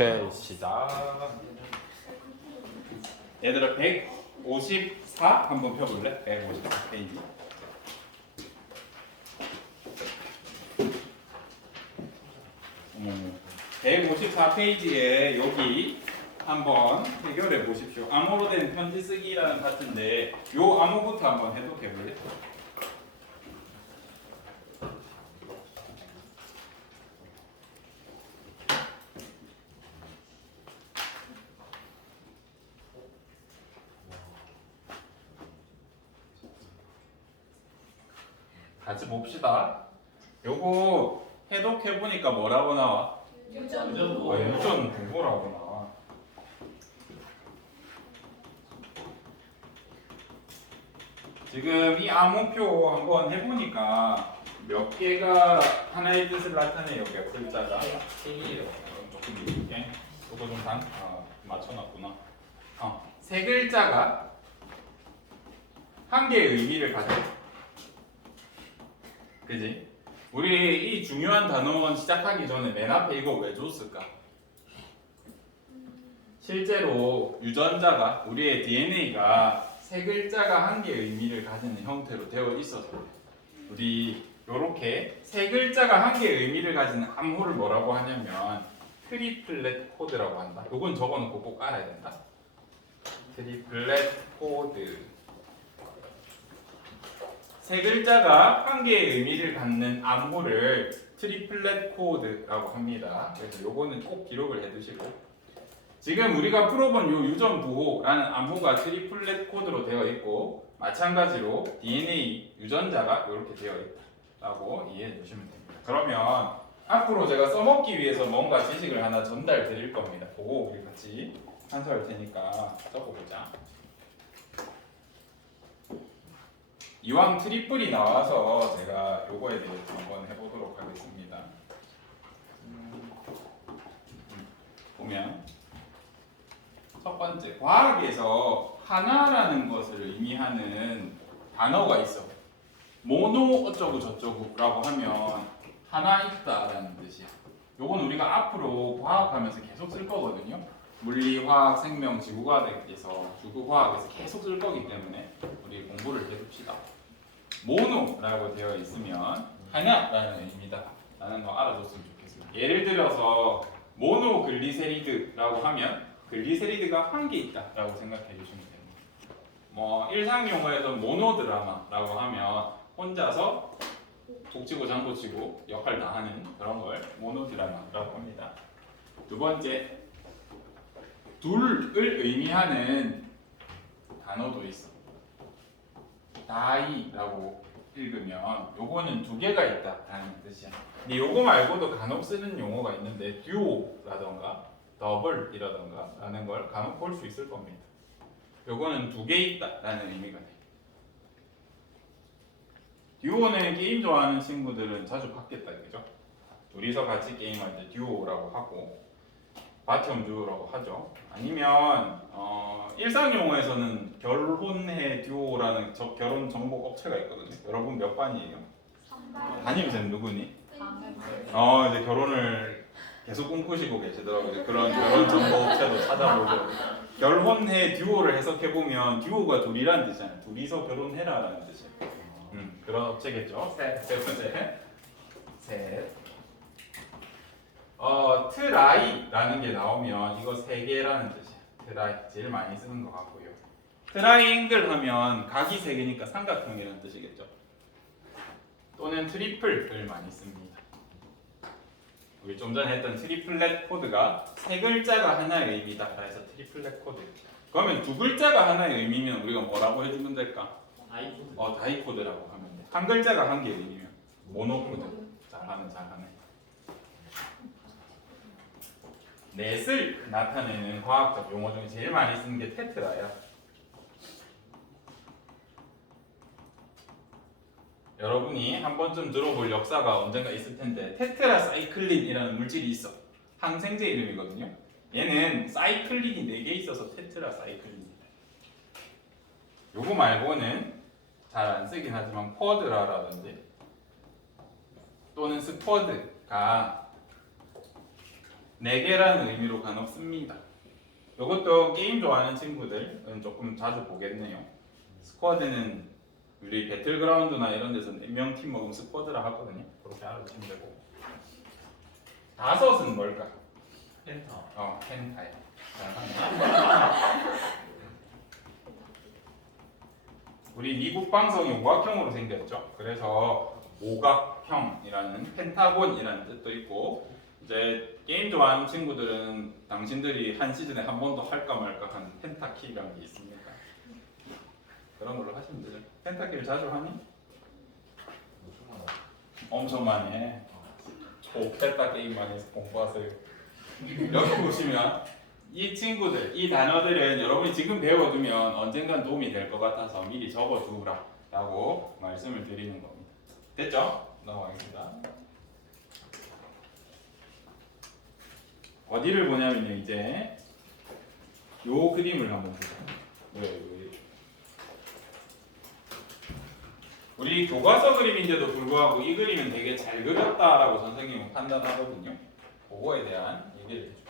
오케이 시작. 얘들아 154 한번 펴볼래? 154 페이지. 154 페이지에 여기 한번 해결해 보십시오. 암호로 된 편지 쓰기라는 파트인데 요 암호부터 한번 해독해 볼래? 같이 봅시다. 요거 해독해 보니까 뭐라고 나와? 유전 부호라고 나와. 지금 이 암호표 한번 해보니까 몇 개가 하나의 뜻을 나타내요. 몇 글자가? 조금 이렇게. 이거 좀 맞춰놨구나. 세 글자가 한 개의 의미를 가져. 그지? 우리 이 중요한 단원 시작하기 전에 맨 앞에 이거 왜 줬을까? 실제로 유전자가 우리의 DNA가 세 글자가 한 개의 의미를 가지는 형태로 되어 있어서 우리 요렇게 세 글자가 한 개의 의미를 가지는 암호를 뭐라고 하냐면 트리플렛 코드라고 한다. 요건 적어놓고 꼭 알아야 된다. 트리플렛 코드. 세 글자가 한 개의 의미를 갖는 암호를 트리플렛 코드라고 합니다. 그래서 요거는 꼭 기록을 해두시고 지금 우리가 풀어본 요 유전 부호라는 암호가 트리플렛 코드로 되어 있고 마찬가지로 DNA 유전자가 이렇게 되어 있다라고 이해해 주시면 됩니다. 그러면 앞으로 제가 써먹기 위해서 뭔가 지식을 하나 전달 드릴 겁니다. 그거 우리 같이 한수할 테니까 적어보자. 이왕 트리플이 나와서 제가 요거에 대해서 한번 해보도록 하겠습니다. 보면 첫 번째, 과학에서 하나라는 것을 의미하는 단어가 있어. 모노 어쩌고 저쩌고라고 하면 하나 있다라는 뜻이야. 요건 우리가 앞으로 과학하면서 계속 쓸 거거든요. 물리, 화학, 생명, 지구과학에서 주구과학에서 계속 쓸 거기 때문에 우리 공부를 해둡시다. 모노라고 되어 있으면 하나라는 의미다 라는 거 알아줬으면 좋겠습니다. 예를 들어서 모노글리세리드라고 하면 글리세리드가 한 개 있다라고 생각해 주시면 됩니다. 뭐 일상 용어에서 모노드라마라고 하면 혼자서 독치고 장구치고 역할 다 하는 그런 걸 모노드라마라고 합니다. 두 번째, 둘을 의미하는 단어도 있어. 다이라고 읽으면 요거는 두 개가 있다라는 뜻이야. 근데 요거 말고도 간혹 쓰는 용어가 있는데 듀오라던가 더블이라던가 라는 걸 간혹 볼 수 있을 겁니다. 요거는 두 개 있다라는 의미가 돼. 듀오는 게임 좋아하는 친구들은 자주 봤겠다, 그죠? 둘이서 같이 게임할 때 듀오라고 하고 바텀 듀오라고 하죠. 아니면 일상 용어에서는 결혼해 듀오라는 결혼 정보 업체가 있거든요. 여러분 몇 반이에요? 3반. 담임쌤 누구니? 이제 결혼을 계속 꿈꾸시고 계시더라고요. 그런 결혼 정보 업체도 찾아보고 결혼해 듀오를 해석해 보면 듀오가 둘이라는 뜻이잖아요. 둘이서 결혼해라라는 뜻이에요. 그런 업체겠죠. 세 번째, 셋. 트라이라는 게 나오면 이거 세 개라는 뜻이야. 트라이 제일 많이 쓰는 것 같고요. 트라이앵글 하면 각이 세 개니까 삼각형이라는 뜻이겠죠. 또는 트리플을 많이 씁니다. 우리 좀 전에 했던 트리플렛 코드가 세 글자가 하나의 의미다. 그래서 트리플렛 코드. 그러면 두 글자가 하나의 의미면 우리가 뭐라고 해주면 될까? 다이코드라고 하면 돼. 한 글자가 한 개의 의미면 모노코드. 잘하네. 넷을 나타내는 과학적 용어 중에 제일 많이 쓰는 게 테트라야. 여러분이 한 번쯤 들어볼 역사가 언젠가 있을 텐데 테트라사이클린이라는 물질이 있어. 항생제 이름이거든요. 얘는 사이클린이 4개 있어서 테트라사이클린이다. 요거 말고는 잘 안 쓰긴 하지만 쿼드라라든지 또는 스쿼드가 4개라는 의미로 간혹 씁니다. 이것도 게임 좋아하는 친구들은 조금 자주 보겠네요. 스쿼드는 우리 배틀그라운드나 이런 데서 4명 팀 먹으면 스쿼드라 하거든요. 그렇게 알아두시면 되고. 다섯은 뭘까? 펜타. 펜타야. 우리 미국 방송이 오각형으로 생겼죠. 그래서 오각형이라는 펜타곤이라는 뜻도 있고, 이제 게임 좋아하는 친구들은 당신들이 한 시즌에 한 번도 할까 말까 한 펜타킬이라는 게 있습니다. 그런 걸로 하시면 되죠. 펜타킬 자주 하니? 엄청 많이 해. 펜타 게임만 해서 공부하세요. 여기 보시면 이 친구들, 이 단어들은 여러분이 지금 배워두면 언젠간 도움이 될 것 같아서 미리 적어두라라고 말씀을 드리는 겁니다. 됐죠? 넘어가겠습니다. 어디를 보냐면요, 이제 요 그림을 한번 보자. 우리 교과서 그림인데도 불구하고 이 그림은 되게 잘 그렸다라고 선생님은 판단하거든요. 그거에 대한 얘기를 해줄게.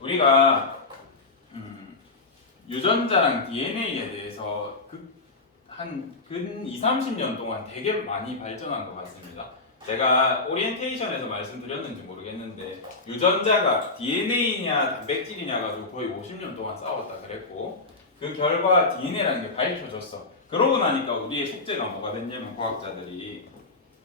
우리가 유전자랑 DNA에 대해서 근 20-30년 동안 되게 많이 발전한 것 같습니다. 제가 오리엔테이션에서 말씀드렸는지 모르겠는데 유전자가 DNA냐 단백질이냐 가지고 거의 50년 동안 싸웠다 그랬고, 그 결과 DNA라는 게 밝혀졌어. 그러고 나니까 우리의 숙제가 뭐가 됐냐면, 과학자들이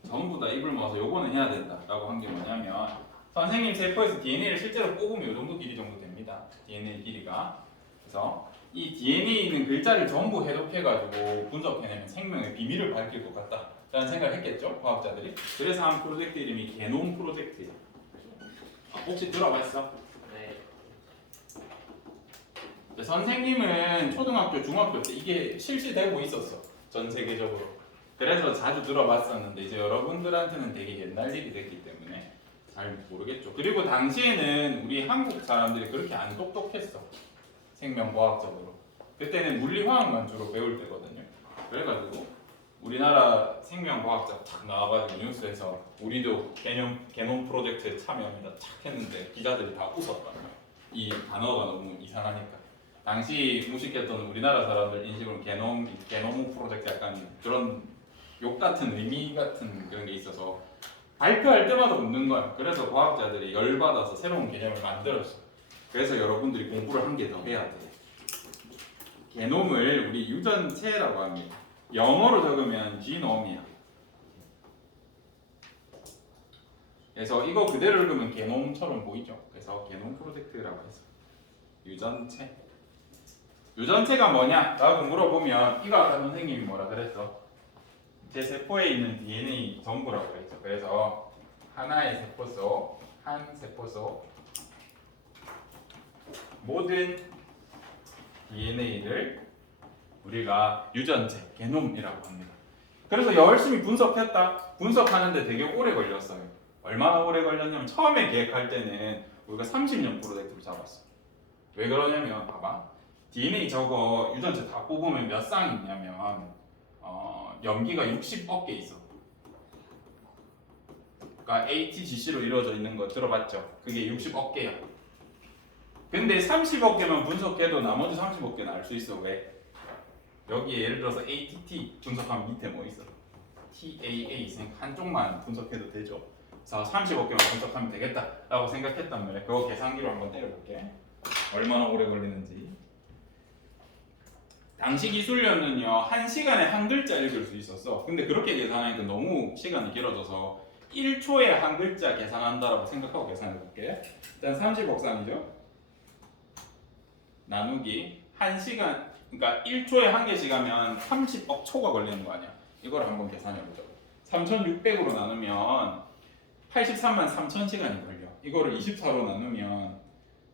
전부 다 입을 모아서 요거는 해야 된다라고 한 게 뭐냐면, 선생님 세포에서 DNA를 실제로 뽑으면 이 정도 길이 정도 됩니다. DNA 길이가. 그래서 이 DNA는 글자를 전부 해독해가지고 분석해내면 생명의 비밀을 밝힐 것 같다라는 생각을 했겠죠, 과학자들이. 그래서 한 프로젝트 이름이 게놈 프로젝트예요. 혹시 들어봤어? 네. 선생님은 초등학교, 중학교 때 이게 실시되고 있었어, 전 세계적으로. 그래서 자주 들어봤었는데 이제 여러분들한테는 되게 옛날 일이 됐기 때문에 잘 모르겠죠. 그리고 당시에는 우리 한국 사람들이 그렇게 안 똑똑했어, 생명과학적으로. 그때는 물리화학만 주로 배울 때거든요. 그래가지고 우리나라 생명과학자 탁 나와가지고 뉴스에서 우리도 게놈 프로젝트에 참여합니다 착 했는데 기자들이 다 웃었다. 이 단어가 너무 이상하니까. 당시 무식했던 우리나라 사람들 인식으로 게놈 프로젝트 약간 그런 욕 같은 의미 같은 그런 게 있어서 발표할 때마다 웃는 거야. 그래서 과학자들이 열받아서 새로운 개념을 만들었어. 그래서 여러분들이 공부를 한 개 더 해야 돼. 게놈을 우리 유전체라고 합니다. 영어로 적으면 지놈이야. 그래서 이거 그대로 읽으면 게놈처럼 보이죠. 그래서 게놈 프로젝트라고 해서 유전체. 유전체가 뭐냐? 라고 물어보면 이거 아까 선생님이 뭐라 그랬어? 제 세포에 있는 DNA 전부라고 그랬죠. 그래서 하나의 세포 속, 한 세포 속 모든 DNA를 우리가 유전체, 게놈이라고 합니다. 그래서 열심히 분석했다. 분석하는데 되게 오래 걸렸어요. 얼마나 오래 걸렸냐면 처음에 계획할 때는 우리가 30년 프로젝트를 잡았어. 왜 그러냐면 봐봐. DNA 저거 유전체 다 뽑으면 몇 쌍 있냐면 염기가 60억 개 있어. 그러니까 ATGC로 이루어져 있는 거 들어봤죠? 그게 60억 개야. 근데 30억 개만 분석해도 나머지 30억 개는 알 수 있어. 왜? 여기에 예를 들어서 ATT 분석하면 밑에 뭐 있어? TAA 있으니까 한쪽만 분석해도 되죠. 그래서 30억 개만 분석하면 되겠다라고 생각했단 말이야. 그거 계산기로 한번 때려볼게. 얼마나 오래 걸리는지. 당시 기술료는요, 1시간에 한 글자 읽을 수 있었어. 근데 그렇게 계산하니까 너무 시간이 길어져서 1초에 한 글자 계산한다라고 생각하고 계산해볼게. 일단 30억 쌍이죠. 나누기 1시간, 그러니까 1초에 한 개씩 하면 30억 초가 걸리는 거 아니야. 이걸 한번 계산해보자. 3600으로 나누면 83만 3천 시간이 걸려. 이거를 24로 나누면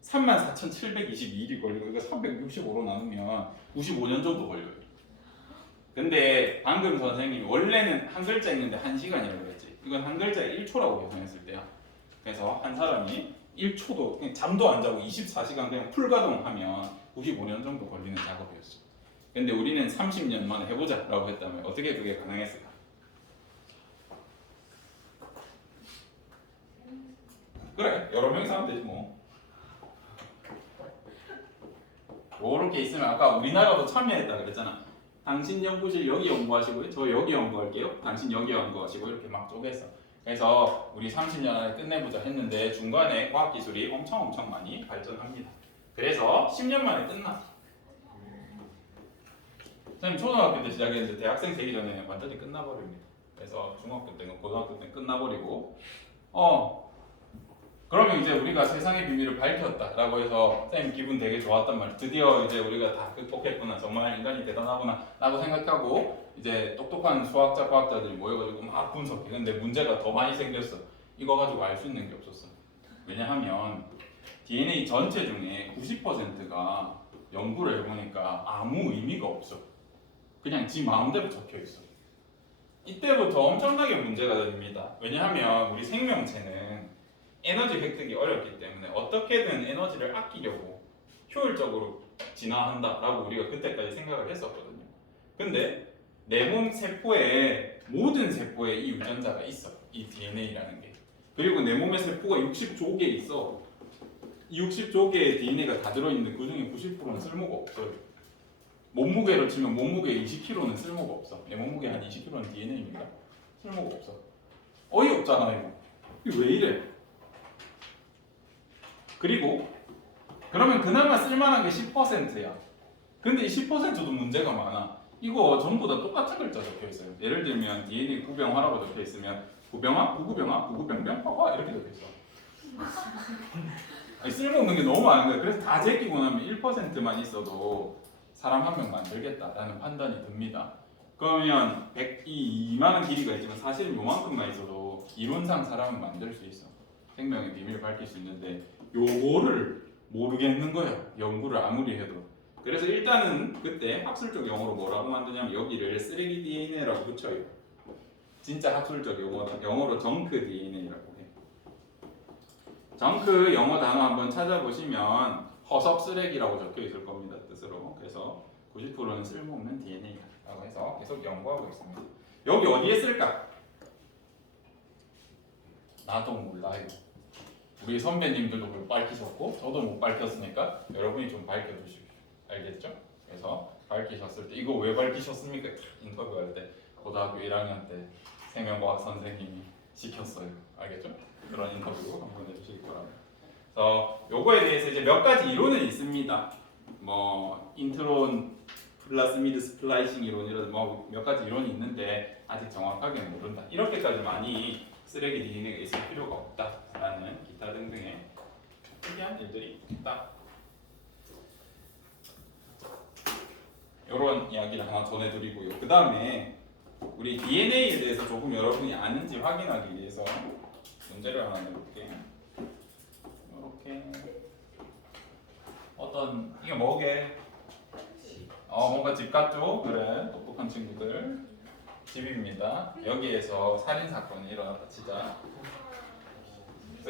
34,722일이 걸리고, 이거 365로 나누면 95년 정도 걸려요. 근데 방금 선생님이 원래는 한 글자 읽는데 1시간이라고 그랬지. 이건 한 글자에 1초라고 계산했을 때야. 그래서 한 사람이 1초도 그냥 잠도 안 자고 24시간 그냥 풀가동하면 95년 정도 걸리는 작업이었어. 근데 우리는 30년 만에 해보자 라고 했다면 어떻게 그게 가능했을까? 그래 여러 명이서 하면 되지 뭐. 요렇게 있으면 아까 우리나라도 참여했다 그랬잖아. 당신 연구실 여기 연구하시고요. 저 여기 연구할게요. 당신 여기 연구하시고 이렇게 막 쪼개서. 그래서 우리 30년 안에 끝내보자 했는데 중간에 과학기술이 엄청 많이 발전합니다. 그래서 10년 만에 끝나. 선생님 초등학교 때 시작했는데 대학생 되기 전에 완전히 끝나버립니다. 그래서 중학교 때는 고등학교 때는 끝나버리고 그러면 이제 우리가 세상의 비밀을 밝혔다라고 해서 선생님 기분 되게 좋았단 말이에요. 드디어 이제 우리가 다 극복했구나. 정말 인간이 대단하구나 라고 생각하고 이제 똑똑한 수학자, 과학자들이 모여가지고 막 분석해. 근데 문제가 더 많이 생겼어. 이거 가지고 알 수 있는 게 없었어. 왜냐하면 DNA 전체 중에 90%가 연구를 해보니까 아무 의미가 없어. 그냥 지 마음대로 적혀 있어. 이때부터 엄청나게 문제가 됩니다. 왜냐하면 우리 생명체는 에너지 획득이 어렵기 때문에 어떻게든 에너지를 아끼려고 효율적으로 진화한다라고 우리가 그때까지 생각을 했었거든요. 근데 내 몸 세포에 모든 세포에 이 유전자가 있어. 이 DNA라는 게. 그리고 내 몸의 세포가 60조 개 있어. 이 60조 개의 DNA가 다 들어있는데 그 중에 90%는 쓸모가 없어요. 몸무게로 치면 몸무게 20kg는 쓸모가 없어. 내 몸무게 한 20kg는 DNA입니다. 쓸모가 없어. 어이없잖아요. 이게 왜 이래? 그리고 그러면 그나마 쓸만한 게 10%야. 근데 이 10%도 문제가 많아. 이거 전부 다 똑같은 글자 적혀 있어요. 예를 들면 DNA 구병화라고 적혀 있으면 구병화, 구구병화, 구구병병, 화화 이렇게 적혀 있어. 아니, 쓸모없는 게 너무 많은 거야. 그래서 다 제끼고 나면 1%만 있어도 사람 한 명 만들겠다라는 판단이 듭니다. 그러면 2만원 길이가 있지만 사실은 요만큼만 있어도 이론상 사람은 만들 수 있어. 생명의 비밀을 밝힐 수 있는데 요거를 모르겠는 거예요. 연구를 아무리 해도. 그래서 일단은 그때 학술적 용어로 뭐라고 만드냐면 여기를 쓰레기 DNA라고 붙여요. 진짜 학술적 용어다. 영어로 정크 DNA라고 해. 정크 영어 단어 한번 찾아보시면 허석 쓰레기라고 적혀 있을 겁니다. 뜻으로. 그래서 90%는 쓸모없는 DNA라고 해서 계속 연구하고 있습니다. 여기 어디에 쓸까? 나도 몰라요. 우리 선배님들도 못 밝히셨고 저도 못 밝혔으니까 여러분이 좀 밝혀주십시오. 알겠죠? 그래서 밝히셨을 때 이거 왜 밝히셨습니까? 인터뷰할 때 고등학교 1학년 때 생명과학 선생님이 시켰어요. 알겠죠? 그런 인터뷰 한번 해주실 거랍니다. 그래서 요거에 대해서 이제 몇 가지 이론은 있습니다. 뭐 인트론 플라스미드 스플라이싱 이론이라든지 뭐 몇 가지 이론이 있는데 아직 정확하게 모른다. 이렇게까지 많이 쓰레기 DNA가 있을 필요가 없다라는 기타 등등의 특이한 일들이 있다. 이런 이야기를 하나 전해드리고요. 그 다음에 우리 DNA에 대해서 조금 여러분이 아는지 확인하기 위해서 문제를 하나 내볼게요. 이렇게 어떤 이게 뭐게? 뭔가 집 같죠? 그래 똑똑한 친구들 집입니다. 여기에서 살인 사건이 일어났다 치자.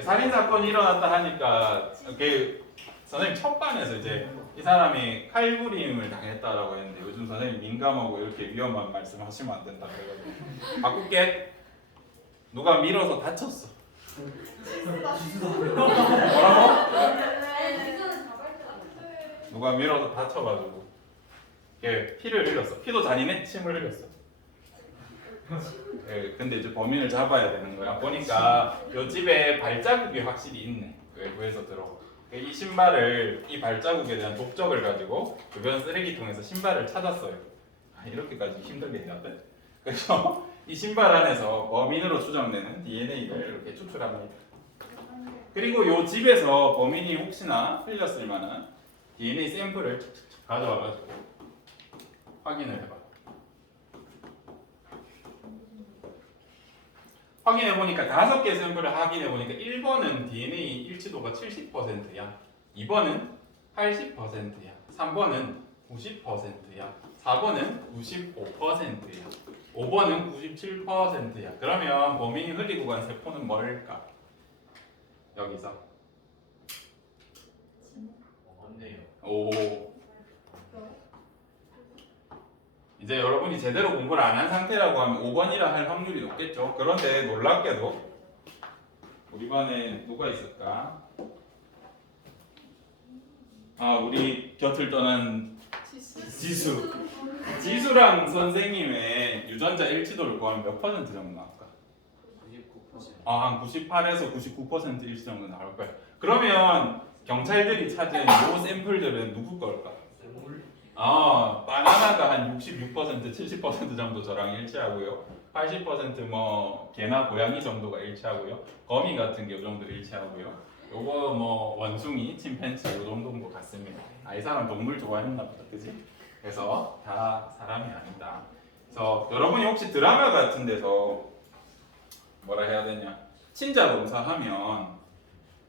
살인 사건이 일어났다 하니까 선생님 첫 반에서 이제 이 사람이 칼부림을 당했다라고 했는데 요즘 선생님 민감하고 이렇게 위험한 말씀하시면 안 된다 그래가지고 바꿀게. 누가 밀어서 다쳤어. 뭐라고? 누가 밀어서 다쳐가지고 피를 흘렸어. 피도 잔인해? 침을 흘렸어. 근데 이제 범인을 잡아야 되는 거야. 보니까 요 집에 발자국이 확실히 있네. 외부에서 들어. 이 신발을 이 발자국에 대한 목적을 가지고 주변 쓰레기통에서 신발을 찾았어요. 이렇게까지 힘들게 해야 돼? 그래서 이 신발 안에서 범인으로 추정되는 DNA를 이렇게 추출합니다. 그리고 요 집에서 범인이 혹시나 흘렸을 만한 DNA 샘플을 가져와가지고 확인을 해봐. 확인해보니까 5개 샘플을 확인해보니까 1번은 DNA 일치도가 70%야. 2번은 80%야. 3번은 90%야. 4번은 95%야. 5번은 97%야. 그러면 범인이 흘리고 간 세포는 뭘까? 여기서 맞네요. 오. 이제 여러분이 제대로 공부를 안 한 상태라고 하면 5번이라 할 확률이 높겠죠. 그런데 놀랍게도 우리 반에 누가 있을까? 아, 우리 곁을 떠난 지수. 지수랑 선생님의 유전자 일치도를 구하면 몇 퍼센트 정도 나올까? 99%. 한 98에서 99% 일치 정도 나올 거야. 그러면 경찰들이 찾은 요 샘플들은 누구 걸까? 물. 바나나가 한 66%, 70% 정도 저랑 일치하고요. 80%뭐 개나 고양이 정도가 일치하고요. 거미 같은 게 요 정도 일치하고요. 요거 뭐 원숭이, 침팬지 요 정도인 것 같습니다. 이 사람 동물 좋아했나 보다, 그지? 그래서 다 사람이 아니다. 그래서 여러분이 혹시 드라마 같은 데서 뭐라 해야 되냐? 친자 검사하면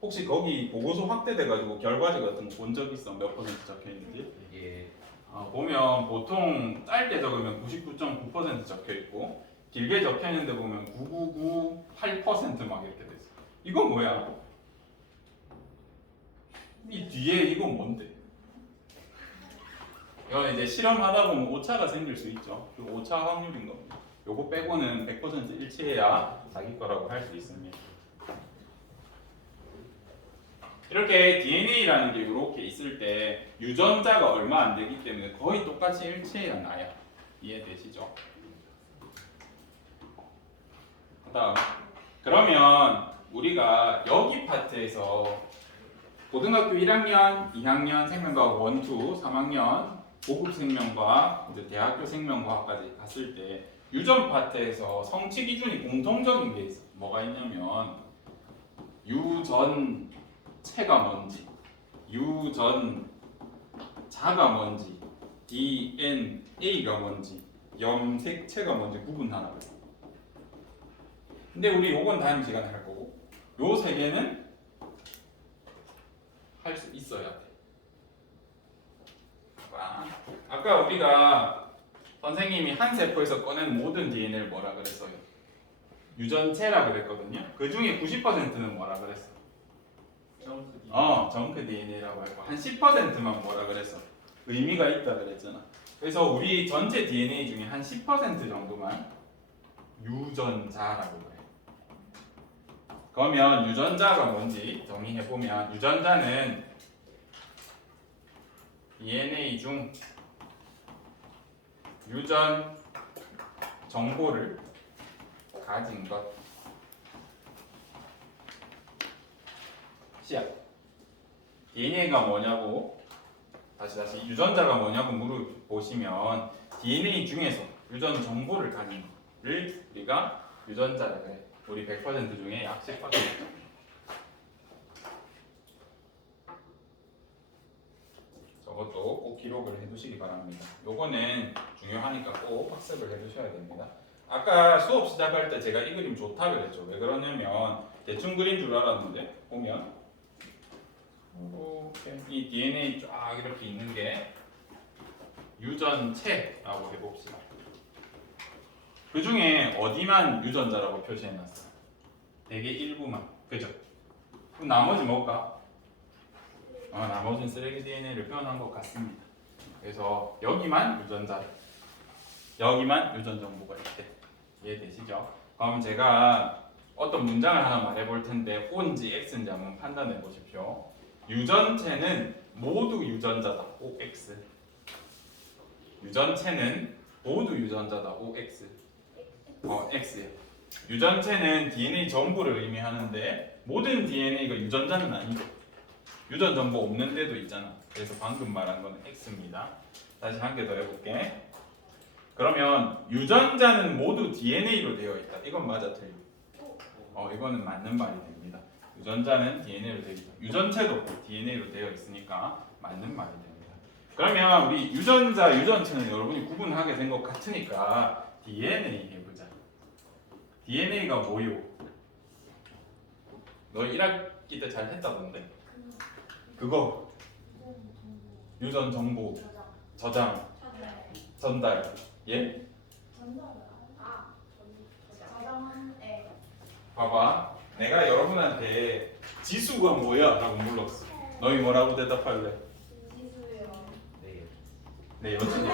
혹시 거기 보고서 확대돼가지고 결과지 같은 거 본 적 있어? 몇 퍼센트 적혀 있는지? 이게 보면 보통 짧게 적으면 99.9% 적혀 있고 길게 적혀 있는데 보면 9998%막 이렇게 돼 있어. 이건 뭐야? 이 뒤에 이건 뭔데? 이건 이제 실험하다 보면 오차가 생길 수 있죠. 그 오차 확률인 겁니다. 요거 빼고는 100% 일치해야 자기 거라고 할 수 있습니다. 이렇게 DNA라는 게 이렇게 있을 때 유전자가 얼마 안 되기 때문에 거의 똑같이 일치해야 나야. 이해되시죠? 그다음 그러면 우리가 여기 파트에서 고등학교 1학년, 2학년 생명과학 1, 2, 3학년 고급 생명과학, 이제 대학교 생명과학까지 갔을 때 유전 파트에서 성취 기준이 공통적인 게 있어. 뭐가 있냐면 유전체가 뭔지, 유전자가 뭔지, DNA가 뭔지, 염색체가 뭔지 구분하라고 해요. 근데 우리 요건 다음 시간에 할 거고 요 세 개는 할 수 있어야 돼. 아까 우리가 선생님이 한 세포에서 꺼낸 모든 DNA를 뭐라 그랬어요? 유전체라 그랬거든요. 그 중에 90%는 뭐라 그랬어? 정크 DNA라고 했고 한 10%만 뭐라 그랬어? 의미가 있다 그랬잖아. 그래서 우리 전체 DNA 중에 한 10% 정도만 유전자라고 그래. 그러면 유전자가 뭔지 정의해보면 유전자는 DNA 중 유전 정보를 가진 것. 시작. DNA가 뭐냐고 다시 유전자가 뭐냐고 물어보시면 DNA 중에서 유전 정보를 가진 것을 우리가 유전자라 그래. 우리 100% 중에 약 10%. 저것도 꼭 기록을 해두시기 바랍니다. 요거는 중요하니까 꼭 학습을 해두셔야 됩니다. 아까 수업 시작할 때 제가 이 그림 좋다 그랬죠. 왜 그러냐면 대충 그린 줄 알았는데 보면 이렇게 이 DNA 쫙 이렇게 있는 게 유전체라고 해봅시다. 그 중에 어디만 유전자라고 표시해놨어? 대개 일부만, 그죠? 그럼 나머지 뭘까? 나머지는 쓰레기 DNA를 표현한 것 같습니다. 그래서 여기만 유전자, 여기만 유전 정보가 있대. 이해되시죠? 그럼 제가 어떤 문장을 하나 말해볼 텐데 O인지 X인지 한번 판단해 보십시오. 유전체는 모두 유전자다. OX. 유전체는 모두 유전자다. OX. X예요. 유전체는 DNA 전부를 의미하는데 모든 DNA가 유전자는 아니고 유전 정보 없는 데도 있잖아. 그래서 방금 말한 건 X입니다. 다시 한 개 더 해볼게. 그러면 유전자는 모두 DNA로 되어 있다. 이건 맞아 틀려? 이거는 맞는 말이 됩니다. 유전자는 DNA로 되어 있다. 유전체도 DNA로 되어 있으니까 맞는 말이 됩니다. 그러면 우리 유전자, 유전체는 여러분이 구분하게 된 것 같으니까 DNA 해보자. DNA가 뭐요? 너 1학기 때 잘 했다던데? 그거 유전 정보 저장 전달 예? 봐봐 내가 여러분한테 지수가 뭐야? 라고 물었어. 너희 뭐라고 대답할래? 네 여친이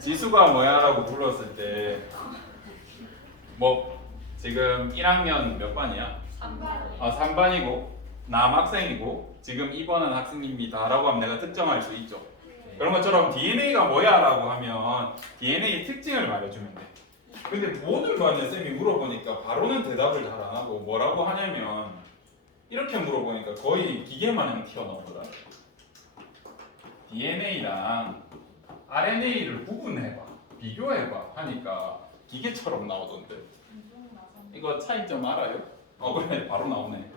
지수가 뭐야? 라고 물었을 때 뭐 지금 1학년 몇 반이야? 3반. 3반이고 남학생이고 지금 입원한 학생입니다라고 하면 내가 특정할 수 있죠. 그런 것처럼 DNA가 뭐야라고 하면 DNA 특징을 말해주면 돼. 근데 모든 반에 쌤이 물어보니까 바로는 대답을 잘 안 하고 뭐라고 하냐면 이렇게 물어보니까 거의 기계 마냥 튀어나오더라. DNA랑 RNA를 구분해봐, 비교해봐 하니까 기계처럼 나오던데. 이거 차이점 알아요? 그래 바로 나오네.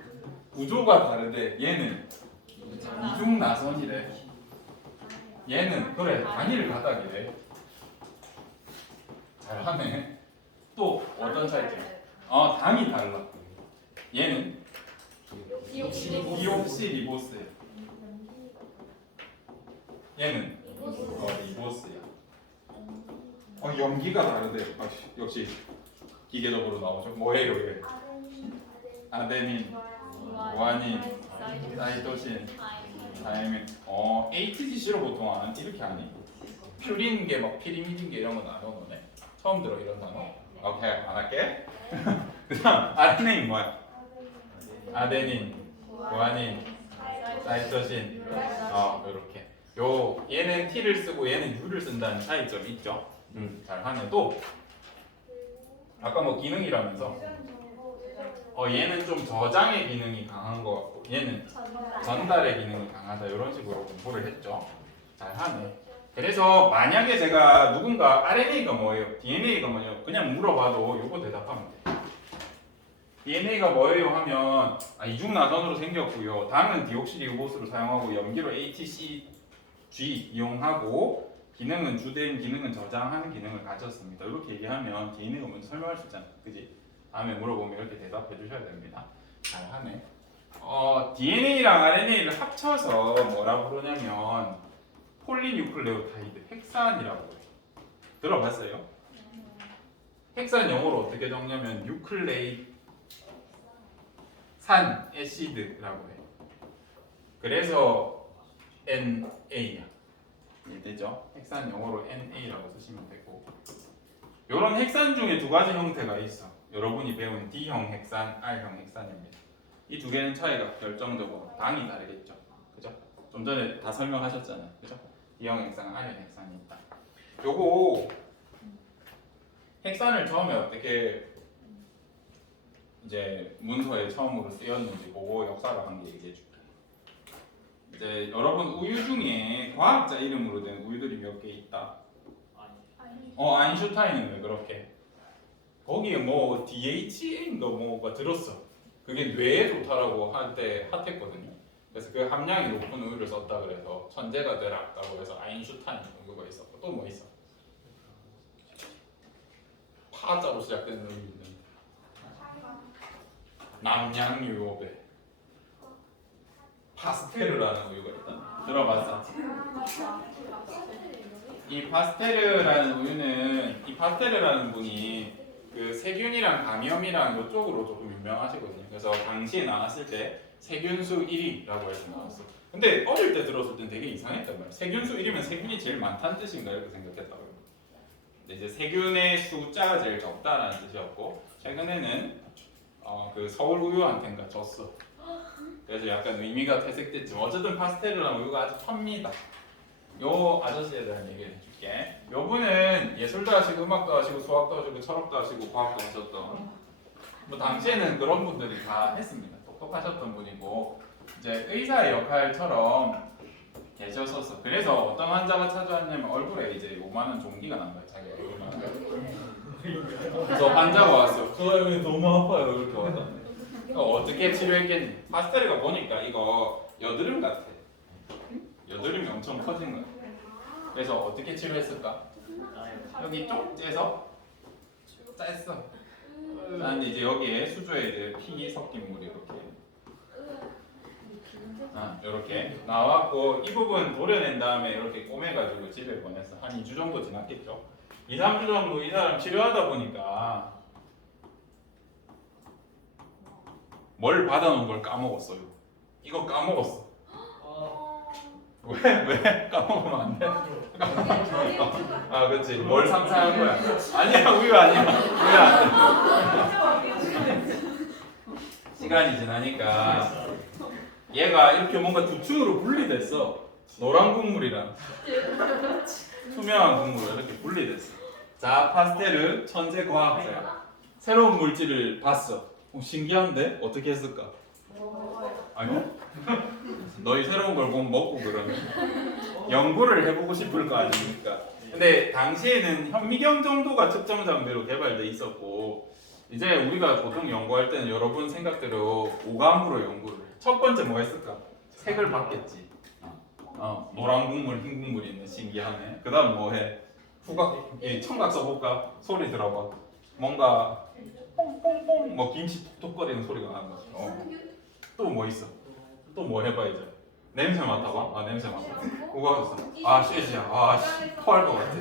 구조가 다른데 얘는 이중 나선이래. 얘는 그래 단일 가닥이래. 잘하네. 또 어떤 차이점? 당이 달라. 얘는 디옥시리보스야. 얘는 리보스야. 염기가 다른데 역시 기계적으로 나오죠. 뭐예요 이게? 아데닌, 구아닌, 사이토신, 다이민. ATGC로 보통 안 이렇게 하니? 퓨린 게 막 피리미딘 게 이런 건 안 오네. 처음 들어 이런 단어. 오케이 안 할게. 그다음 RNA 뭐야? 아데닌, 구아닌, 사이토신. 이렇게. 얘는 T를 쓰고 얘는 U를 쓴다는 차이점이 있죠. 잘하네. 또 아까 뭐 기능이라면서 얘는 좀 저장의 기능이 강한 것 같고 얘는 전달의 기능이 강하다 이런 식으로 공부를 했죠. 잘하네. 그래서 만약에 제가 누군가 RNA가 뭐예요? DNA가 뭐예요? 그냥 물어봐도 요거 대답하면 돼. DNA가 뭐예요 하면 이중나선으로 생겼고요. 당은 디옥시리보스로 사용하고 염기로 ATCG 이용하고 기능은 주된 기능은 저장하는 기능을 가졌습니다. 이렇게 얘기하면 DNA가 먼저 설명할 수 있잖아. 그지? 다음에 물어보면 이렇게 대답해 주셔야 됩니다. 잘하네. DNA랑 RNA를 합쳐서 뭐라 부르냐면 폴리뉴클레오타이드 헥산이라고 해요. 들어봤어요? 헥산 영어로 어떻게 적냐면 뉴클레이 산 애시드라고 해요. 그래서 NA야. 이해되죠? 헥산 영어로 NA라고 쓰시면 되고 이런 헥산 중에 두 가지 형태가 있어. 여러분이 배운 D형 헥산, R형 헥산입니다. 이 두 개는 차이가 결정적으로 당이 다르겠죠. 그죠? 좀 전에 다 설명하셨잖아요. 그죠? D형 헥산, R형 헥산이 있다. 요거 헥산을 처음에 어떻게 이제 문서에 처음으로 쓰였는지 그거 역사를 한 개 얘기해 줄게. 이제 여러분 우유 중에 과학자 이름으로 된 우유들이 몇 개 있다. 아인슈타인은 왜 그렇게? 거기에 뭐 DHA인가 뭐가 들었어. 그게 뇌에 좋다라고 한때 핫했거든요. 그래서 그 함량이 높은 우유를 썼다 그래서 천재가 되라고 해서 아인슈타인 우유가 있었고 또 뭐 있어? 파자로 시작되는 우유 있는 남양유업에 파스테르라는 우유가 있다. 들어봤어? 이 파스테르라는 우유는 이 파스테르라는 분이 그 세균이랑 감염이랑 이쪽으로 조금 유명하시거든요. 그래서 당시에 나왔을 때 세균수 1위라고 해서 나왔어. 근데 어릴 때 들었을 땐 되게 이상했단 말이야. 세균수 1위면 세균이 제일 많다는 뜻인가 이렇게 생각했다고요. 근데 이제 세균의 숫자가 제일 적다라는 뜻이었고 최근에는 그 서울 우유한테인가 졌어. 그래서 약간 의미가 퇴색됐지만 어쨌든 파스텔이라는 우유가 아주 팝니다. 요 아저씨에 대한 얘기를 해줄게. 요 분은 예술도 하시고 음악도 하시고 수학도 하시고 철학도 하시고 과학도 하셨던 뭐 당시에는 그런 분들이 다 했습니다. 똑똑하셨던 분이고 이제 의사의 역할처럼 계셨었어. 그래서 어떤 환자가 찾아왔냐면 얼굴에 이제 요만한 종기가 난 거야. 자기 얼굴만. 그래서 환자가 왔어. 저 너무 아파요. 이렇게 왔다. 어떻게 치료했겠니? 파스텔가 보니까 이거 여드름 같아. 여드름이 엄청 커진 거야. 그래서 어떻게 치료했을까? 여기 쪽 째서 짰어. 근데 이제 여기에 수조에 이제 피 섞인 물이 이렇게 나왔고 이 부분 도려낸 다음에 이렇게 꼬매가지고 집에 보냈어. 한 2주 정도 지났겠죠. 2, 3주 정도 이 사람 치료하다 보니까 뭘 받아놓은 걸 까먹었어요. 이거 까먹었어. 왜? 까먹으면 안 돼? 아, 그렇지. 뭘 상상한 거야? 아니야, 우유 아니야. 우유 안 돼. 시간이 지나니까 얘가 이렇게 뭔가 두 층으로 분리됐어. 노란 국물이랑 투명한 국물로 이렇게 분리됐어. 자, 파스텔은 천재 과학자야. 새로운 물질을 봤어. 신기한데? 어떻게 했을까? 아니요? 너희 새로운 걸 꼭 먹고 그러면 연구를 해보고 싶을 거 아닙니까? 근데 당시에는 현미경 정도가 측정 장비로 개발돼 있었고, 이제 우리가 보통 연구할 때는 여러분 생각대로 오감으로 연구를 해. 첫 번째 뭐 했을까? 색을 봤겠지. 노란 국물, 흰 국물이 있는 신기하네. 그 다음 뭐 해? 후각, 청각 써볼까? 소리 들어봐. 뭔가 뽕뽕뽕 뭐 김치 톡톡거리는 소리가 나는 거지. 또 뭐 있어? 또 뭐 해봐 이제? 냄새 맡아봐. 아, 냄새 맡아. 그거 아, 쉐시야. 아, 토할 것 같아.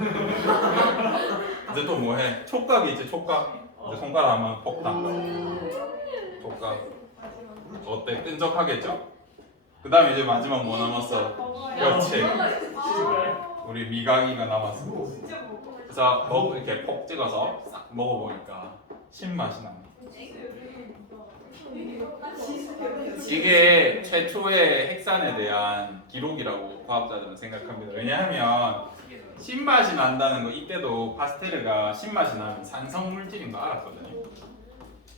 이제 또 뭐 해? 촉각이 있지, 촉각. 이제 손가락 하면 폭탄. 촉각. 어때? 끈적하겠죠? 그 다음에 이제 마지막 뭐 남았어? 그렇지. 우리 미각이가 남았어. 그래서 이렇게 콕 찍어서 싹 먹어보니까 신맛이 납니다. 이게 최초의 핵산에 대한 기록이라고 과학자들은 생각합니다. 왜냐하면 신맛이 난다는 거, 이때도 파스텔르가 신맛이 나면 산성 물질인 거 알았거든요.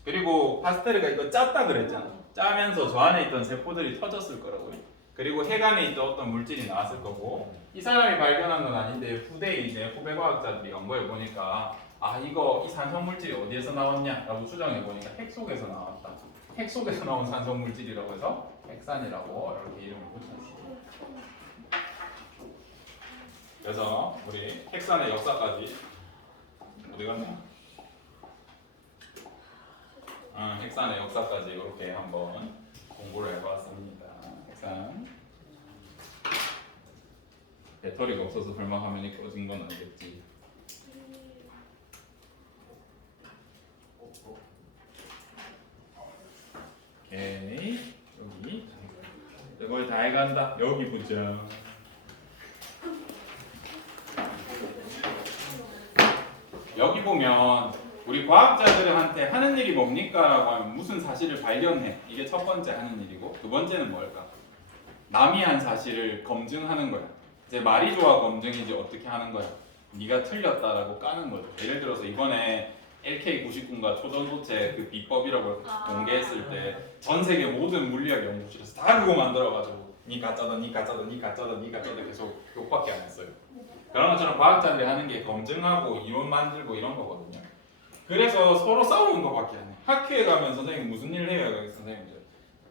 그리고 파스텔르가 이거 짰다 그랬잖아. 짜면서 저 안에 있던 세포들이 터졌을 거라고요. 그리고 핵 안에 있던 어떤 물질이 나왔을 거고, 이 사람이 발견한 건 아닌데 후대에 이제 후배 과학자들이 연구해 보니까 이 산성 물질이 어디에서 나왔냐라고 추정해 보니까 핵 속에서 나왔다. 핵 속에서 나온 산성 물질이라고 해서 핵산이라고 이렇게 이름을 붙였습니다. 그래서 우리 핵산의 역사까지 어디 갔냐? 핵산의 역사까지 이렇게 한번 공부를 해봤습니다. 핵산 배터리가 없어서 설마 화면이 꺼진 건 아니겠지. 오케이, 여기 이걸 다 해간다. 여기 보자. 여기 보면 우리 과학자들한테 하는 일이 뭡니까? 라고 하면 무슨 사실을 발견해. 이게 첫 번째 하는 일이고, 두 번째는 뭘까? 남이 한 사실을 검증하는 거야. 이제 말이 좋아 검증이지 어떻게 하는 거야? 네가 틀렸다라고 까는 거죠. 예를 들어서 이번에 LK99가 초전도체 그 비법이라고 공개했을 때 전 세계 모든 물리학 연구실에서 다 그거 만들어가지고 니 가짜다, 니 가짜다, 니 가짜다, 니 가짜다 계속 욕밖에 안 했어요. 그런 것처럼 과학자들이 하는 게 검증하고 이론 만들고 이런 거거든요. 그래서 서로 싸우는 거밖에 안 해. 학교에 가면 선생님 무슨 일 해요? 선생님 이제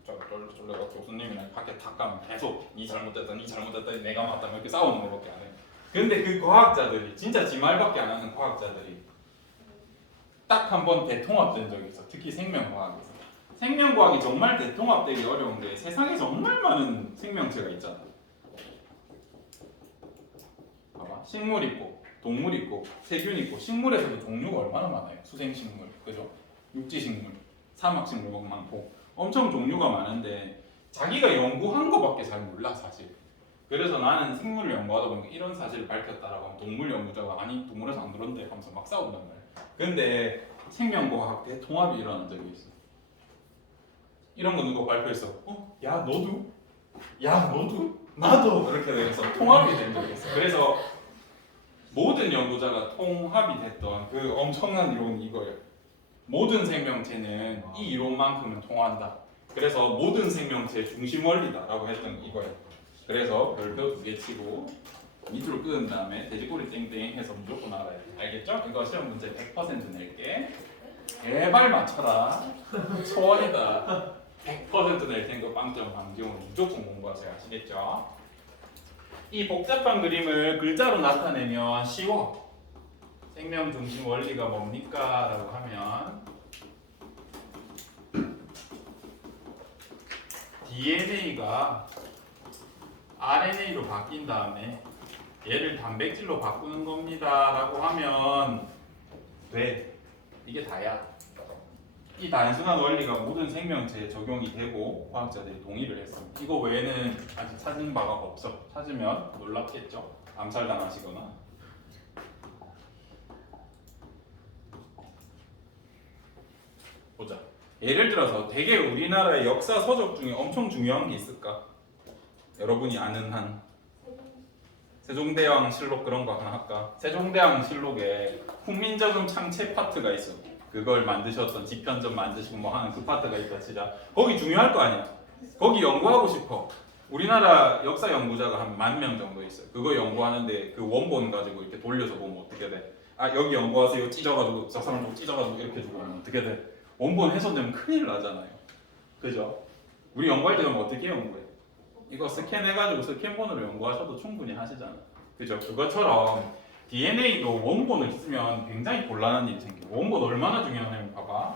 졸려 교수님이랑 밖에 탁 가면 계속 니 잘못됐다, 니 잘못됐다, 내가 맞다 이렇게 싸우는 거밖에 안 해. 근데 그 과학자들이 진짜 지 말밖에 안 하는 과학자들이 딱 한 번 대통합된 적이 있어. 특히 생명과학에서. 생명과학이 정말 대통합되기 어려운 게 세상에 정말 많은 생명체가 있잖아. 봐봐. 식물 있고, 동물 있고, 세균 있고, 식물에서도 종류가 얼마나 많아요. 수생식물, 그죠? 육지식물, 사막식물 많고 엄청 종류가 많은데 자기가 연구한 거밖에 잘 몰라 사실. 그래서 나는 생물을 연구하다 보니까 이런 사실을 밝혔다라고 하면 동물 연구자가 아니 동물에서 안 그런데 하면서 막 싸운단 말이야. 근데 생명과학 대통합이 일어난 적이 있어. 이런 거 누가 발표했어? 야 너도? 야 너도? 나도? 이렇게 돼서 통합이 된 적이 있어. 그래서 모든 연구자가 통합이 됐던 그 엄청난 이론이 이거예요. 모든 생명체는 이 이론만큼은 통한다. 그래서 모든 생명체의 중심 원리다라고 했던 이거예요. 그래서 별표 2개 치고 밑으로 끄은 다음에 돼지꼬리 땡땡 해서 무조건 알아야 돼. 알겠죠? 이거 시험 문제 100% 낼게. 제발 맞춰라. 소원이다. 100% 낼 테니까 빵점 강지훈 무조건 공부하세요. 아시겠죠? 이 복잡한 그림을 글자로 나타내면 쉬워. 생명 중심 원리가 뭡니까? 라고 하면 DNA가 RNA로 바뀐 다음에 얘를 단백질로 바꾸는 겁니다 라고 하면 돼. 이게 다야. 이 단순한 원리가 모든 생명체에 적용이 되고 과학자들이 동의를 했습니다. 이거 외에는 아직 찾은 바가 없어. 찾으면 놀랍겠죠? 암살당하시거나. 보자. 예를 들어서 되게 우리나라의 역사 서적 중에 엄청 중요한 게 있을까? 여러분이 아는 한 세종대왕 실록 그런 거 하나 할까? 세종대왕 실록에 훈민정음 창체 파트가 있어. 그걸 만드셨던 지편전 만드시고 뭐 하는 그 파트가 있다 치자. 거기 중요할 거 아니야. 거기 연구하고 싶어. 우리나라 역사 연구자가 한 10,000명 정도 있어요. 그거 연구하는데 그 원본 가지고 이렇게 돌려서 보면 어떻게 돼? 아 여기 연구와서 이거 찢어가지고 저 사람 좀 찢어가지고 이렇게 주고 하면 어떻게 돼? 원본 훼손되면 큰일 나잖아요. 그죠? 우리 연구할 때 그럼 어떻게 연구해? 이거 스캔해가지고 스캔본으로 연구하셔도 충분히 하시잖아. 그죠? 그것처럼 DNA도 원본을 쓰면 굉장히 곤란한 일이 생겨. 원본 얼마나 중요하냐면 봐봐.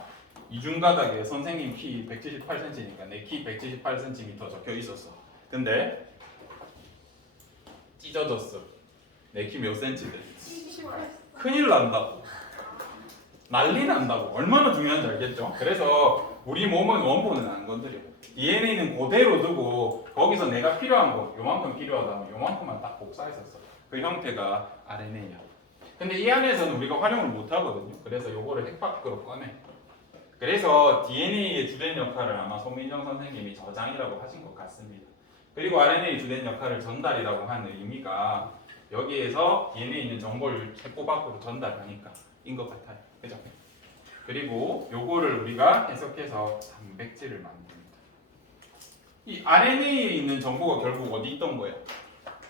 이중가닥에 선생님 키 178cm니까 내 키 178cm 적혀 있었어. 근데 찢어졌어. 내 키 몇 cm 돼? 큰일 난다고. 난리 난다고. 얼마나 중요한지 알겠죠? 그래서 우리 몸은 원본은 안 건드려. DNA는 그대로 두고 거기서 내가 필요한 거 요만큼 필요하다면 요만큼만 딱 복사해서 써. 그 형태가 RNA야. 근데 이 안에서는 우리가 활용을 못 하거든요. 그래서 요거를 핵 밖으로 꺼내. 그래서 DNA의 주된 역할을 아마 손민정 선생님이 저장이라고 하신 것 같습니다. 그리고 RNA 주된 역할을 전달이라고 하는 의미가 여기에서 DNA 있는 정보를 세포 밖으로 전달하니까 인 것 같아요. 그죠? 그리고 요거를 우리가 해석해서 단백질을 만듭니다. 이 RNA에 있는 정보가 결국 어디 있던 거예요?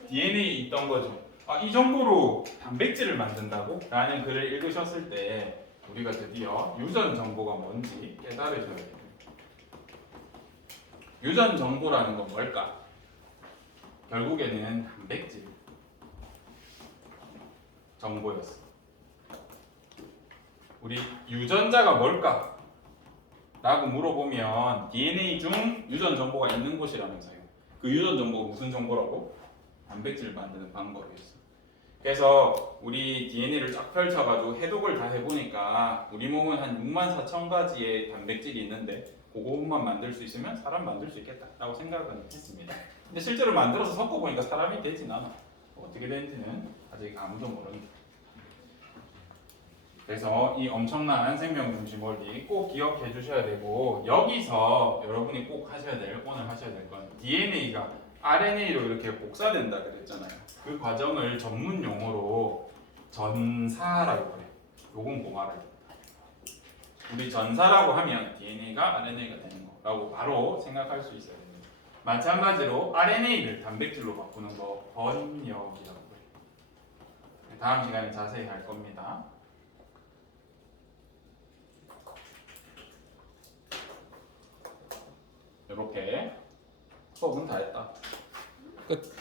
DNA에 있던 거죠. 아, 이 정보로 단백질을 만든다고? 라는 글을 읽으셨을 때 우리가 드디어 유전 정보가 뭔지 깨달으셔야 돼요. 유전 정보라는 건 뭘까? 결국에는 단백질 정보였어. 우리 유전자가 뭘까? 라고 물어보면 DNA 중 유전 정보가 있는 곳이라면서요. 그 유전 정보가 무슨 정보라고? 단백질을 만드는 방법이었어. 그래서 우리 DNA를 쫙 펼쳐가지고 해독을 다 해보니까 우리 몸은 한 64,000가지의 단백질이 있는데 그것만 만들 수 있으면 사람 만들 수 있겠다라고 생각은 했습니다. 근데 실제로 만들어서 섞어보니까 사람이 되진 않아. 어떻게 되는지는 아직 아무도 모릅니다. 그래서 이 엄청난 생명 중심 원리 꼭 기억해 주셔야 되고 여기서 여러분이 꼭 하셔야 될 오늘 하셔야 될 건 DNA가 RNA로 이렇게 복사된다 그랬잖아요. 그 과정을 전문 용어로 전사라고 그래요. 요건 뭐 말해요? 우리 전사라고 하면 DNA가 RNA가 되는 거라고 바로 생각할 수 있어야 됩니다. 마찬가지로 RNA를 단백질로 바꾸는 거 번역이라고 그래요. 다음 시간에 자세히 할 겁니다. 이렇게 수업은 다 했다. 끝.